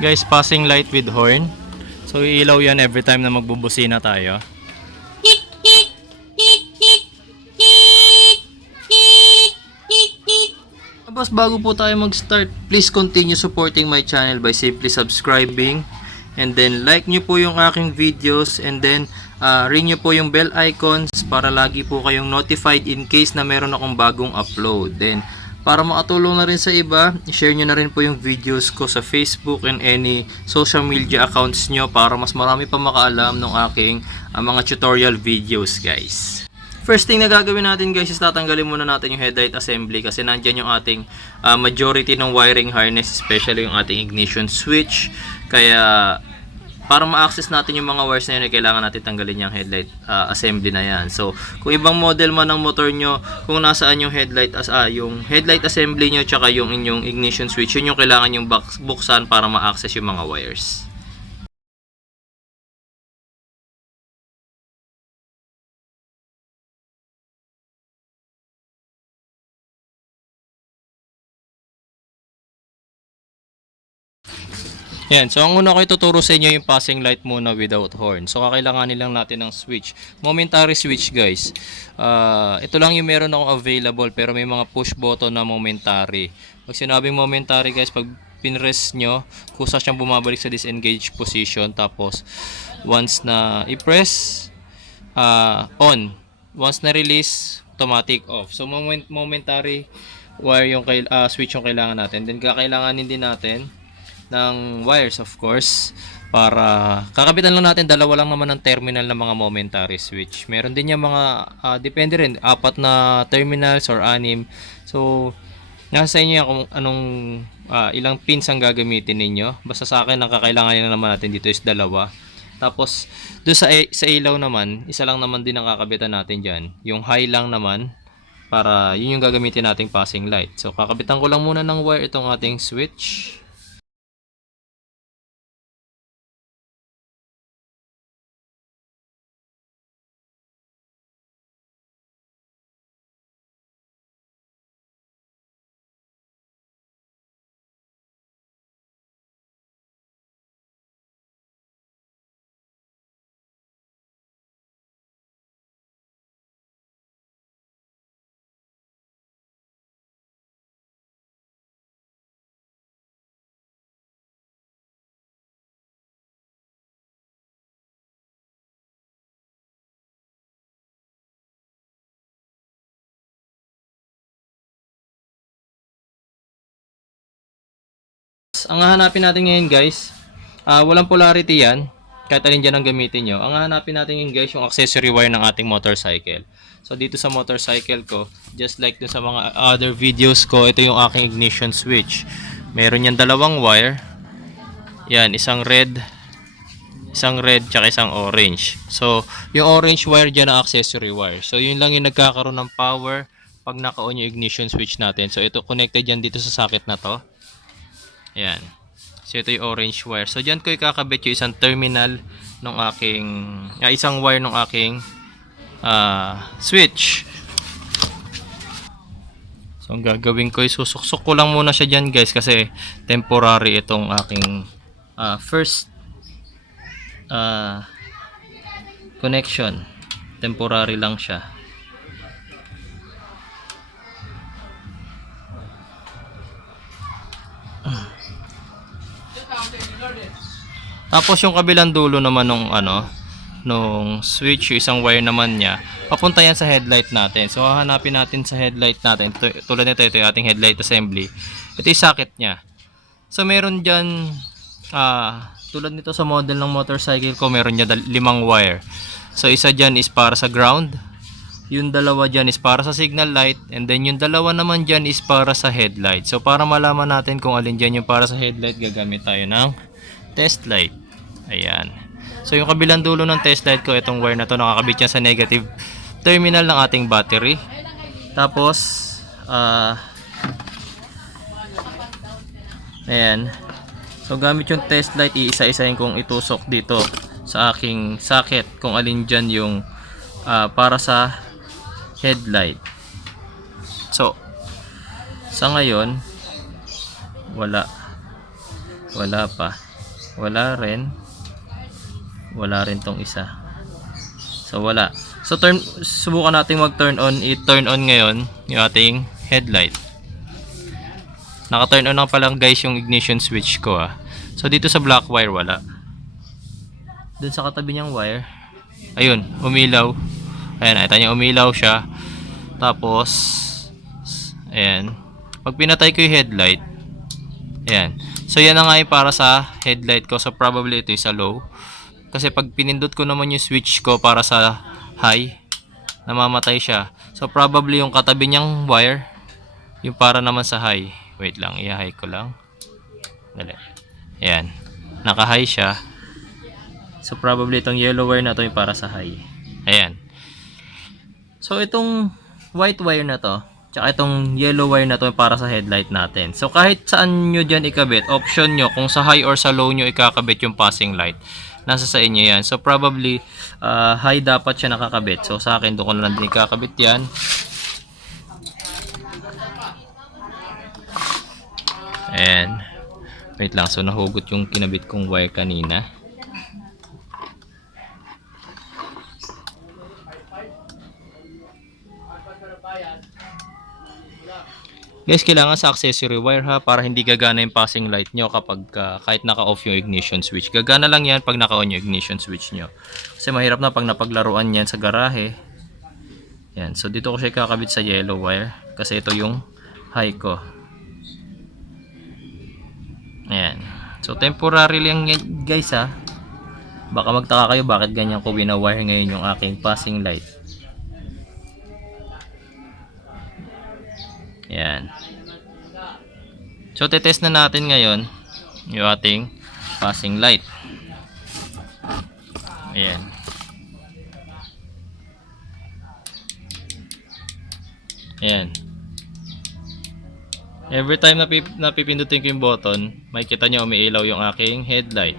Guys, passing light with horn. So iilaw yan every time na magbubusina tayo. Tapos bago po tayo mag-start, please continue supporting my channel by simply subscribing. And then like nyo po yung aking videos. And then ring nyo po yung bell icons para lagi po kayong notified in case na meron akong bagong upload. Then para makatulong na rin sa iba, share nyo na rin po yung videos ko sa Facebook and any social media accounts nyo para mas marami pa makaalam ng aking mga tutorial videos, guys. First thing na gagawin natin, guys, is tatanggalin muna natin yung headlight assembly kasi nandyan yung ating majority ng wiring harness, especially yung ating ignition switch. Kaya para ma-access natin yung mga wires na yun, kailangan natin tanggalin yung headlight assembly na yan. So, kung ibang model man ng motor nyo, kung nasaan yung headlight assembly nyo, tsaka yung inyong ignition switch, yun yung kailangan yung buksan para ma-access yung mga wires. Yan, so ang una ko ituturo sa inyo yung passing light muna without horn. So kakailanganin lang natin ng switch. Momentary switch, guys. Ito lang yung meron akong available pero may mga push button na momentary. Pag sinabing momentary, guys, pag pinress nyo, kusa siyang bumabalik sa disengage position. Tapos once na i-press, on. Once na release, automatic off. So momentary wire yung switch yung kailangan natin. Then kakailanganin din natin ng wires, of course, para kakabitan lang natin. Dalawa lang naman ang terminal ng mga momentary switch. Meron din yung mga depende rin, 4 na terminals or 6. So nasa sa inyo yan kung anong ilang pins ang gagamitin ninyo. Basta sa akin ang kakailanganin na naman natin dito is 2. Tapos doon sa ilaw naman, isa lang naman din ang kakabitan natin dyan, yung high lang naman, para yun yung gagamitin nating passing light. So kakabitan ko lang muna ng wire itong ating switch. Ang hahanapin natin ngayon, guys, walang polarity yan, kahit alin dyan ang gamitin nyo. Ang hahanapin natin ngayon, guys, yung accessory wire ng ating motorcycle. So dito sa motorcycle ko, just like dun sa mga other videos ko, ito yung aking ignition switch. Meron yan 2 wire. Yan, isang red, tsaka isang orange. So yung orange wire dyan ang accessory wire. So yun lang yung nagkakaroon ng power pag naka-on yung ignition switch natin. So ito connected yan dito sa socket na to. Ayan. So ito yung orange wire. So diyan ko ikakabit yung isang terminal ng aking isang wire ng aking switch. So ang gagawin ko, isusuksok ko lang muna siya diyan, guys, kasi temporary itong aking first connection. Temporary lang siya. Tapos yung kabilang dulo naman nung switch, yung isang wire naman niya, papunta yan sa headlight natin. So hahanapin natin sa headlight natin. Tulad nito, ito yung ating headlight assembly. Ito yung socket niya. So meron dyan, tulad nito sa model ng motorcycle ko, meron niya 5 wire. So isa dyan is para sa ground, yung 2 dyan is para sa signal light, and then yung 2 naman dyan is para sa headlight. So para malaman natin kung alin dyan yung para sa headlight, gagamit tayo ng test light. Ayan. So yung kabilang dulo ng test light ko, itong wire na to, nakakabit yan sa negative terminal ng ating battery. Tapos ayan. So gamit yung test light, iisa-isahin kong itusok dito sa aking socket kung alin dyan yung para sa headlight. So sa ngayon wala pa. Wala rin. Wala rin tong isa. So wala. So subukan natin mag-turn on. I-turn on ngayon yung ating headlight. Naka-turn on na pa lang guys yung ignition switch ko ah. So dito sa black wire wala. Dun sa katabi niyang wire, ayun, umilaw. Ayan, nakita niyo umilaw siya. Tapos ayan. Pag pinatay ko yung headlight, ayan. So yan na nga yung para sa headlight ko. So probably ito yung sa low. Kasi pag pinindot ko naman yung switch ko para sa high, namamatay siya. So probably yung katabi niyang wire, yung para naman sa high. Wait lang, i-high ko lang. Dali. Ayan. Naka-high siya. So probably itong yellow wire na to yung para sa high. Ayan. So itong white wire na to, tsaka itong yellow wire na to yung para sa headlight natin. So kahit saan nyo dyan ikabit, option nyo kung sa high or sa low nyo ikakabit yung passing light. Nasa sa inyo yan. So probably high dapat siya nakakabit. So sa akin doon ko na lang din ikakabit yan. And wait lang, so nahugot yung kinabit kong wire kanina. Guys, kailangan sa accessory wire ha, para hindi gagana yung passing light nyo kapag kahit naka-off yung ignition switch. Gagana lang yan pag naka-on yung ignition switch nyo. Kasi mahirap na pag napaglaruan yan sa garahe. Yan, so dito ko siya kakabit sa yellow wire kasi ito yung high ko. Ayan. So temporary lang guys ha. Baka magtaka kayo bakit ganyan ko winawire ngayon yung aking passing light. Ayan. So tetest na natin ngayon yung ating passing light. Ayan. Ayan. Every time napipindutin ko yung button, makikita nyo umiilaw yung aking headlight.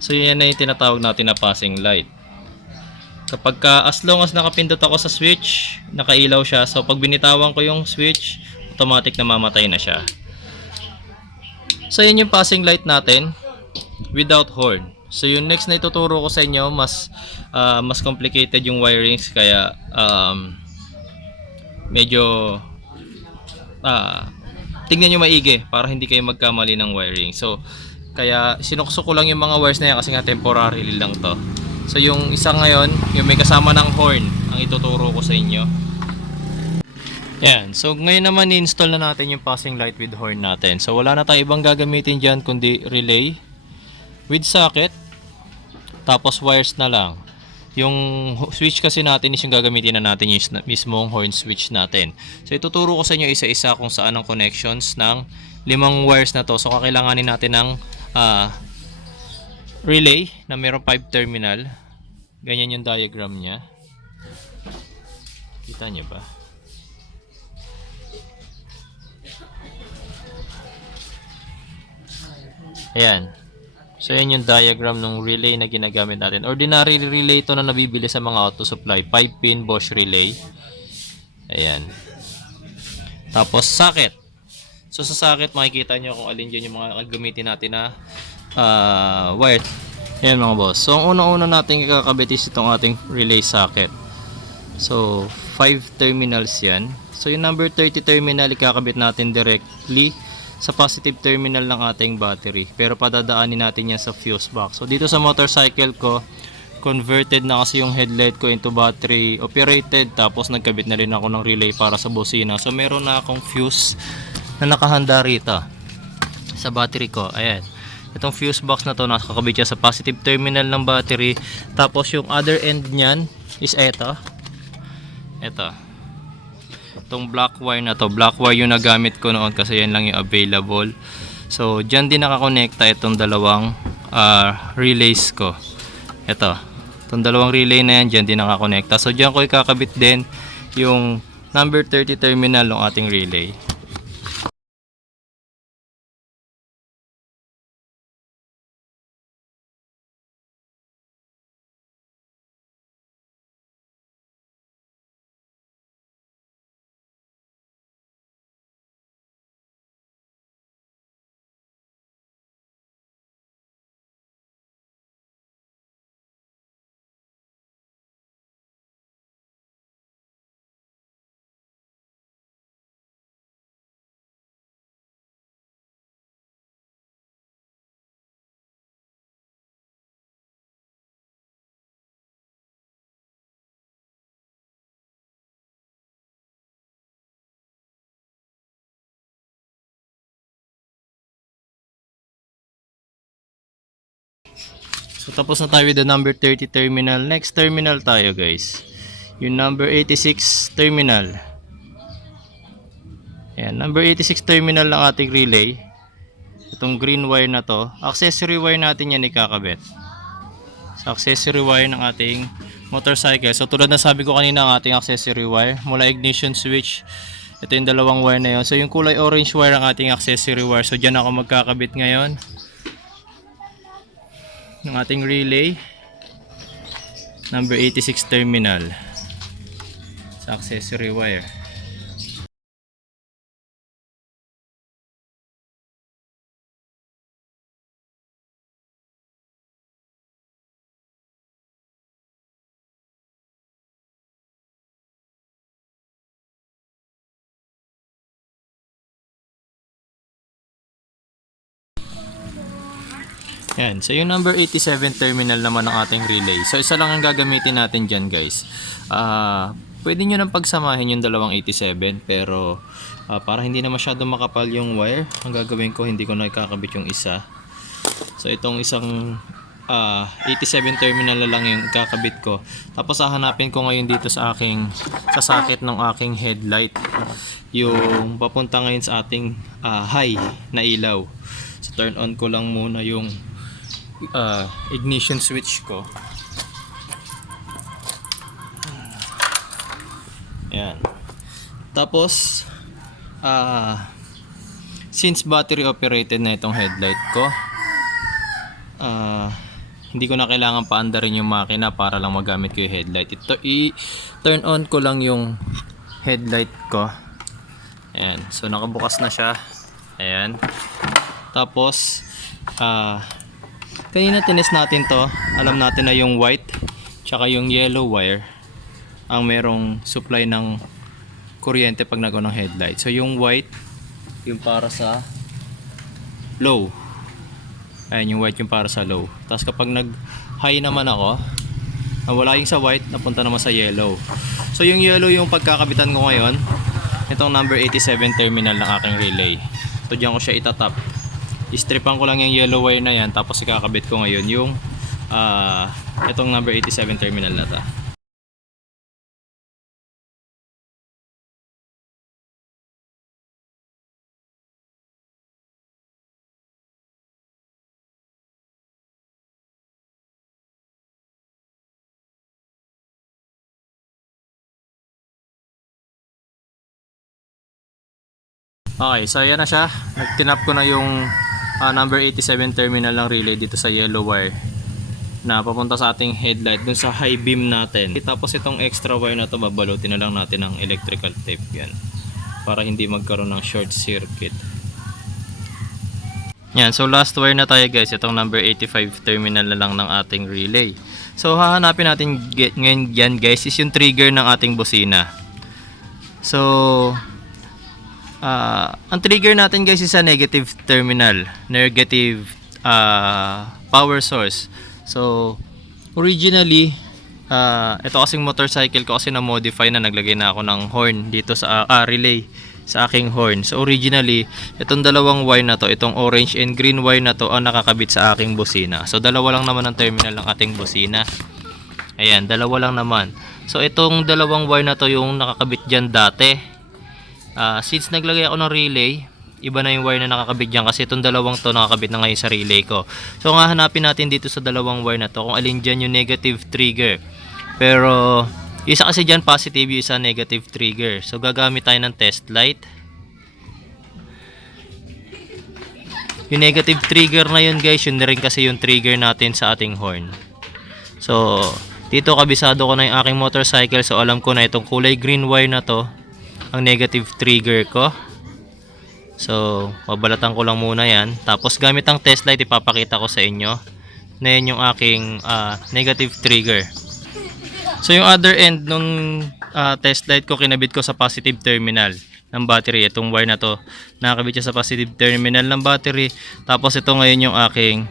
So yan na yung tinatawag natin na passing light. Kapag as long as nakapindot ako sa switch, nakailaw siya. So pag binitawan ko yung switch, automatic na mamatay na siya. So yan yung passing light natin without horn. So yung next na ituturo ko sa inyo, mas complicated yung wirings, kaya medyo tingnan nyo maigi para hindi kayo magkamali ng wiring. So kaya sinukso ko lang yung mga wires na yan kasi nga temporary lang to. So yung isa ngayon, yung may kasama ng horn, ang ituturo ko sa inyo. Yan. So ngayon naman i-install na natin yung passing light with horn natin. So wala na tayong ibang gagamitin dyan kundi relay with socket, tapos wires na lang. Yung switch kasi natin is yung gagamitin na natin yung mismong horn switch natin. So ituturo ko sa inyo isa-isa kung saan ang connections ng 5 wires na to. So kakailanganin natin ng relay na mayroong 5 terminal. Ganyan yung diagram niya. Kita niyo ba? Ayan. So yan yung diagram ng relay na ginagamit natin. Ordinary relay ito na nabibili sa mga auto supply. 5-pin Bosch relay. Ayan. Tapos socket. So sa socket makikita nyo kung alin dyan yung mga gagamitin natin na wire. Ayan mga boss. So ang unang-una natin ikakabit is itong ating relay socket. So 5 terminals yan. So yung number 30 terminal ikakabit natin directly sa positive terminal ng ating battery, pero padadaanin natin yan sa fuse box. So dito sa motorcycle ko, converted na kasi yung headlight ko into battery operated, tapos nagkabit na rin ako ng relay para sa busina. So meron na akong fuse na nakahanda rito sa battery ko. Ayan, itong fuse box na to nakakabit siya sa positive terminal ng battery. Tapos yung other end nyan is eto, itong black wire na to. Black wire yung nagamit ko noon kasi yan lang yung available. So dyan din nakakonekta itong dalawang relays ko. Itong dalawang relay na yan, dyan din nakakonekta. So dyan ko ikakabit din yung number 30 terminal ng ating relay. So tapos na tayo with the number 30 terminal. Next terminal tayo guys. Yung number 86 terminal. Ayan, number 86 terminal ng ating relay. Itong green wire na to, accessory wire natin yan ikakabit. Sa accessory wire ng ating motorcycle. So tulad na sabi ko kanina, ang ating accessory wire mula ignition switch, ito yung dalawang wire na yun. So yung kulay orange wire ang ating accessory wire. So dyan ako magkakabit ngayon ng ating relay number 86 terminal sa accessory wire. Yan. So yung number 87 terminal naman ng ating relay. So isa lang ang gagamitin natin dyan guys. Pwede nyo nang pagsamahin yung dalawang 87 pero para hindi na masyado makapal yung wire, ang gagawin ko hindi ko na ikakabit yung isa. So itong isang 87 terminal na lang yung kakabit ko. Tapos hahanapin ko ngayon dito sa aking sa socket ng aking headlight yung papunta ngayon sa ating high na ilaw. So turn on ko lang muna yung ignition switch ko. Ayan. Tapos since battery operated na itong headlight ko, hindi ko na kailangan paandarin yung makina para lang magamit ko yung headlight. Ito i-turn on ko lang yung headlight ko. Ayan. So nakabukas na siya. Ayan. Tapos kanina tinest natin to. Alam natin na yung white tsaka yung yellow wire ang merong supply ng kuryente pag nagawa ng headlight. So yung white yung para sa low. Ayan, yung white yung para sa low. Tapos kapag nag high naman ako, wala yung sa white, napunta naman sa yellow. So yung yellow yung pagkakabitan ko ngayon. Itong number 87 terminal ng aking relay. So diyan ko siya itatap. I-stripan ko lang yung yellow wire na yan, tapos ikakabit ko ngayon yung itong number 87 terminal na ta. Okay, so ayan na siya. Nagtinap ko na yung number 87 terminal ng relay dito sa yellow wire na papunta sa ating headlight dun sa high beam natin. Tapos itong extra wire na to babalutin na lang natin ng electrical tape yan para hindi magkaroon ng short circuit. Yan, so last wire na tayo guys. Itong number 85 terminal na lang ng ating relay. So hahanapin natin ngayon yan guys is yung trigger ng ating busina. So ang trigger natin guys is sa negative terminal, negative power source. So originally ito kasing motorcycle ko kasi na-modify na, naglagay na ako ng horn dito sa relay sa aking horn. So originally itong dalawang wire na to, itong orange and green wire na to ang nakakabit sa aking busina. So dalawa lang naman ang terminal ng ating busina. Ayan, dalawa lang naman. So itong dalawang wire na to yung nakakabit dyan dati. Since naglagay ako ng relay, iba na yung wire na nakakabit dyan kasi itong dalawang to nakakabit na ngayon sa relay ko. So nga hanapin natin dito sa dalawang wire na to kung alin dyan yung negative trigger. Pero isa kasi dyan positive, yung isa negative trigger. So gagamit tayo ng test light. Yung negative trigger na yun guys, yun na rin kasi yung trigger natin sa ating horn. So dito kabisado ko na yung aking motorcycle. So alam ko na itong kulay green wire na to ang negative trigger ko. So babalatan ko lang muna yan. Tapos gamit ang test light ipapakita ko sa inyo na yan yung aking negative trigger. So yung other end nung test light ko, kinabit ko sa positive terminal ng battery. Itong wire na to nakakabit siya sa positive terminal ng battery. Tapos ito ngayon yung aking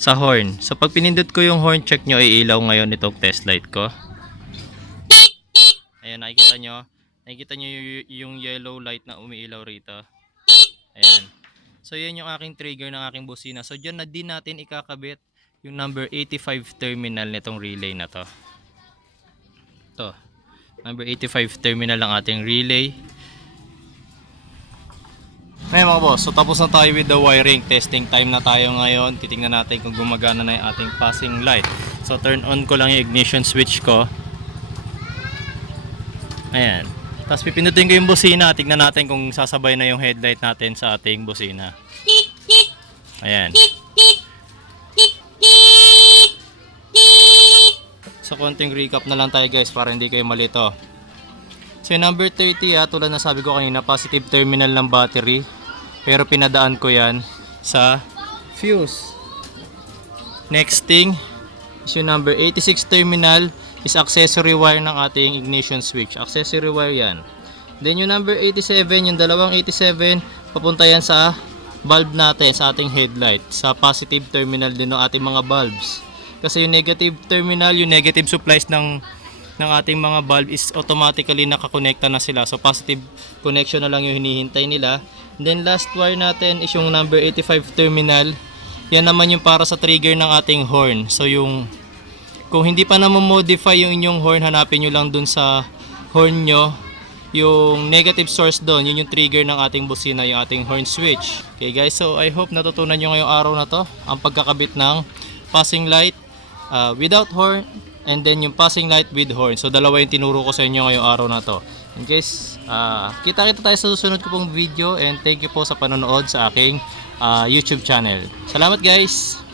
sa horn. So pag pinindot ko yung horn, check nyo, iilaw ngayon itong test light ko. Ayan, nakikita nyo yung yellow light na umiilaw rito. Ayan. So yan yung aking trigger ng aking busina. So dyan na din natin ikakabit yung number 85 terminal nitong relay na to. To. Number 85 terminal ang ating relay. Ngayon mga boss, so tapos na tayo with the wiring. Testing time na tayo ngayon. Titingnan natin kung gumagana na yung ating passing light. So turn on ko lang yung ignition switch ko. Ayan. Tapos pipindutin ko yung busina. Tignan natin kung sasabay na yung headlight natin sa ating busina. Ayan. So konting recap na lang tayo guys para hindi kayo malito. So yung number 30 tulad na sabi ko kanina, positive terminal ng battery. Pero pinadaan ko yan sa fuse. Next thing is yung number 86 terminal is accessory wire ng ating ignition switch. Accessory wire yan. Then yung number 87, yung dalawang 87, papunta yan sa bulb natin, sa ating headlight. Sa positive terminal din ng ating mga bulbs. Kasi yung negative terminal, yung negative supplies ng ating mga bulb is automatically nakakonekta na sila. So positive connection na lang yung hinihintay nila. Then last wire natin is yung number 85 terminal. Yan naman yung para sa trigger ng ating horn. So yung kung hindi pa na-modify yung inyong horn, hanapin nyo lang dun sa horn nyo yung negative source doon. Yun yung trigger ng ating busina, yung ating horn switch. Okay guys, so I hope natutunan nyo ngayong araw na to ang pagkakabit ng passing light without horn, and then yung passing light with horn. So dalawa yung tinuro ko sa inyo ngayong araw na to. In case, kita-kita tayo sa susunod ko pong video, and thank you po sa panonood sa aking YouTube channel. Salamat guys!